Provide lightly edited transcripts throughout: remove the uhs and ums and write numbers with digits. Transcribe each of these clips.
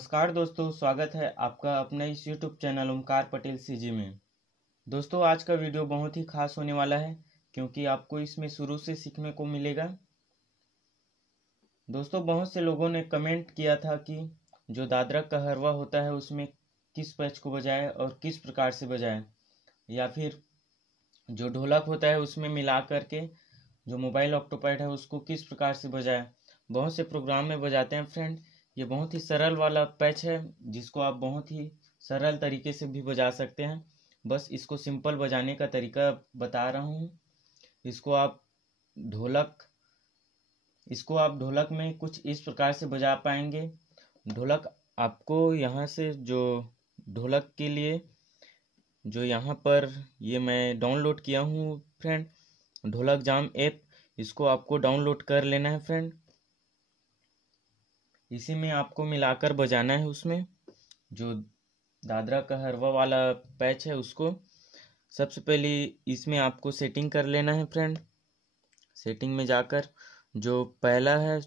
नमस्कार दोस्तों, स्वागत है आपका अपने इस YouTube channel Omkar Patel CG में। दोस्तों, आज का वीडियो बहुत ही खास होने वाला है क्योंकि आपको इसमें शुरू से सीखने को मिलेगा। दोस्तों, बहुत से लोगों ने कमेंट किया था कि जो दादरा का हरवा होता है उसमें किस पैच को बजाएं और किस प्रकार से बजाएं, या फिर जो ढोलक होता है उसमें मिला करके जो मोबाइल ऑक्टोपैड है उसको किस प्रकार से बजाएं। बहुत से प्रोग्राम में बजाते हैं फ्रेंड। ये बहुत ही सरल वाला पैच है जिसको आप बहुत ही सरल तरीके से भी बजा सकते हैं। बस इसको सिंपल बजाने का तरीका बता रहा हूँ। इसको आप ढोलक में कुछ इस प्रकार से बजा पाएंगे। ढोलक आपको यहाँ से जो ढोलक के लिए जो यहाँ पर ये मैं डाउनलोड किया हूँ फ्रेंड, ढोलक जाम ऐप, इसको आपको डाउनलोड कर लेना है फ्रेंड। इसी में आपको मिलाकर बजाना है। उसमें जो दादरा का हरवा वाला पैच है उसको सबसे पहले इसमें आपको सेटिंग कर लेना है फ्रेंड। सेटिंग में जाकर जो पहला है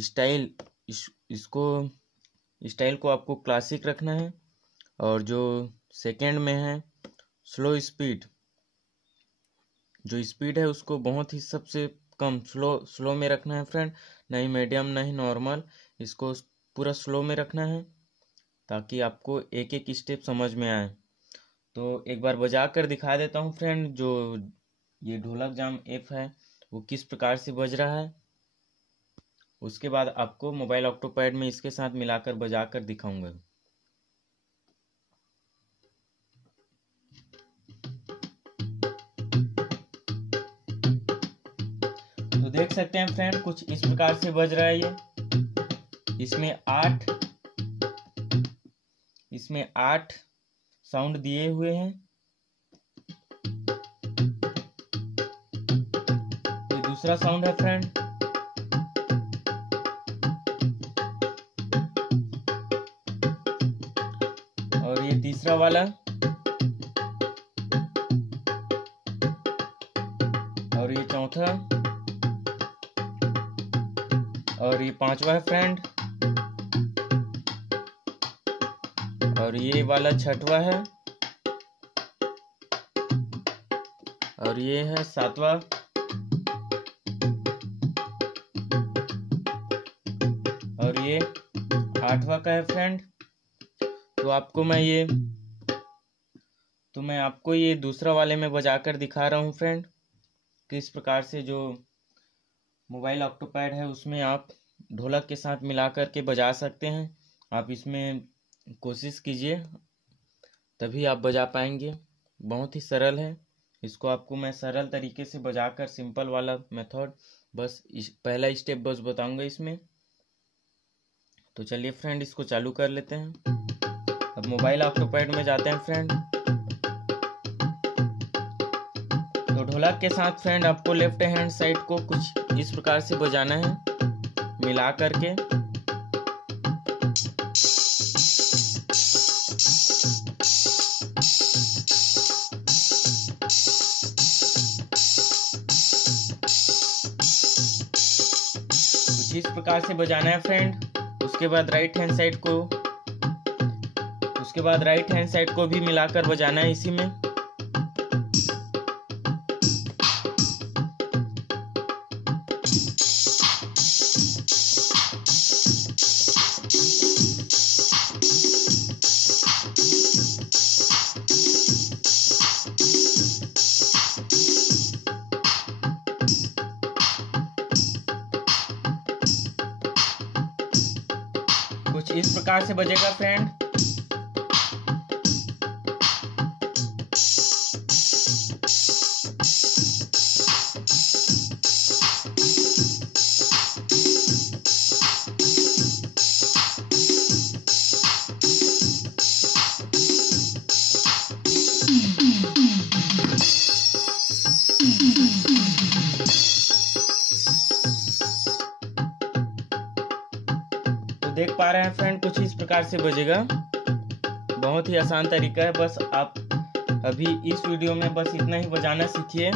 स्टाइल, इसको स्टाइल को आपको क्लासिक रखना है, और जो सेकंड में है स्लो स्पीड, जो स्पीड है उसको बहुत ही सबसे कम स्लो में रखना है फ्रेंड, नहीं मीडियम नहीं नॉर्मल, इसको पूरा स्लो में रखना है ताकि आपको एक एक स्टेप समझ में आए। तो एक बार बजा कर दिखा देता हूँ फ्रेंड, जो ये ढोलक जाम ऐप है वो किस प्रकार से बज रहा है। उसके बाद आपको मोबाइल ऑक्टोपैड में इसके साथ मिलाकर बजा कर दिखाऊंगा। तो देख सकते हैं फ्रेंड, कुछ इस प्रकार से बज रहा है ये। इसमें 8 साउंड दिए हुए हैं। ये दूसरा साउंड है फ्रेंड, और ये तीसरा वाला, और ये चौथा, और ये पांचवा है फ्रेंड, और ये वाला छठवा है, और ये है सातवां, और ये 8वां का है फ्रेंड। तो मैं आपको ये दूसरा वाले में बजाकर दिखा रहा हूँ फ्रेंड, किस प्रकार से जो मोबाइल ऑक्टोपैड है उसमें आप ढोलक के साथ मिला करके बजा सकते हैं। आप इसमें कोशिश कीजिए, तभी आप बजा पाएंगे। बहुत ही सरल है। इसको आपको मैं सरल तरीके से बजाकर सिंपल वाला मेथड, बस पहला स्टेप बस बताऊंगा इसमें। तो चलिए फ्रेंड, इसको चालू कर लेते हैं। अब मोबाइल ऑक्टोपैड में जाते हैं फ्रेंड। तो ढोलक के साथ फ्रेंड आपको लेफ्ट हैंड साइड को कुछ इस प्रकार से बजाना है मिला करके। कुछ इस प्रकार से बजाना है फ्रेंड। उसके बाद राइट हैंड साइड को भी मिलाकर बजाना है इसी में। कुछ इस प्रकार से बजेगा फ्रेंड। देख पा रहे हैं फ्रेंड, कुछ इस प्रकार से बजेगा। बहुत ही आसान तरीका है। बस आप अभी इस वीडियो में बस इतना ही बजाना सीखिए।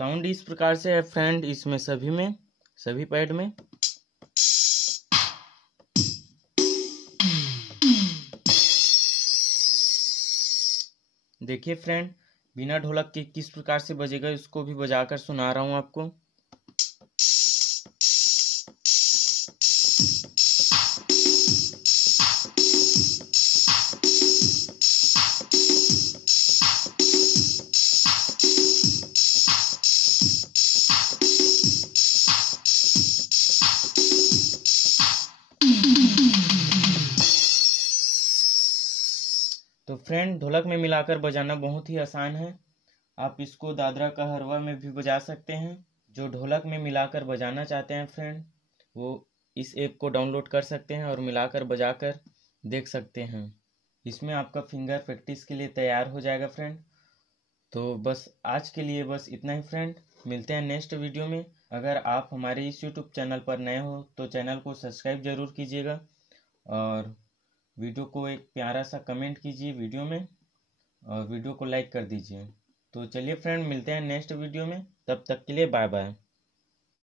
साउंड इस प्रकार से है फ्रेंड, इसमें सभी पैड में। देखिए फ्रेंड, बिना ढोलक के किस प्रकार से बजेगा, इसको भी बजाकर सुना रहा हूँ आपको। तो फ्रेंड, ढोलक में मिलाकर बजाना बहुत ही आसान है। आप इसको दादरा का हरवा में भी बजा सकते हैं। जो ढोलक में मिलाकर बजाना चाहते हैं फ्रेंड, वो इस ऐप को डाउनलोड कर सकते हैं और मिलाकर बजाकर देख सकते हैं। इसमें आपका फिंगर प्रैक्टिस के लिए तैयार हो जाएगा फ्रेंड। तो बस आज के लिए बस इतना ही फ्रेंड, मिलते हैं नेक्स्ट वीडियो में। अगर आप हमारे इस यूट्यूब चैनल पर नए हो तो चैनल को सब्सक्राइब ज़रूर कीजिएगा और वीडियो को एक प्यारा सा कमेंट कीजिए वीडियो में और वीडियो को लाइक कर दीजिए। तो चलिए फ्रेंड, मिलते हैं नेक्स्ट वीडियो में, तब तक के लिए बाय बाय।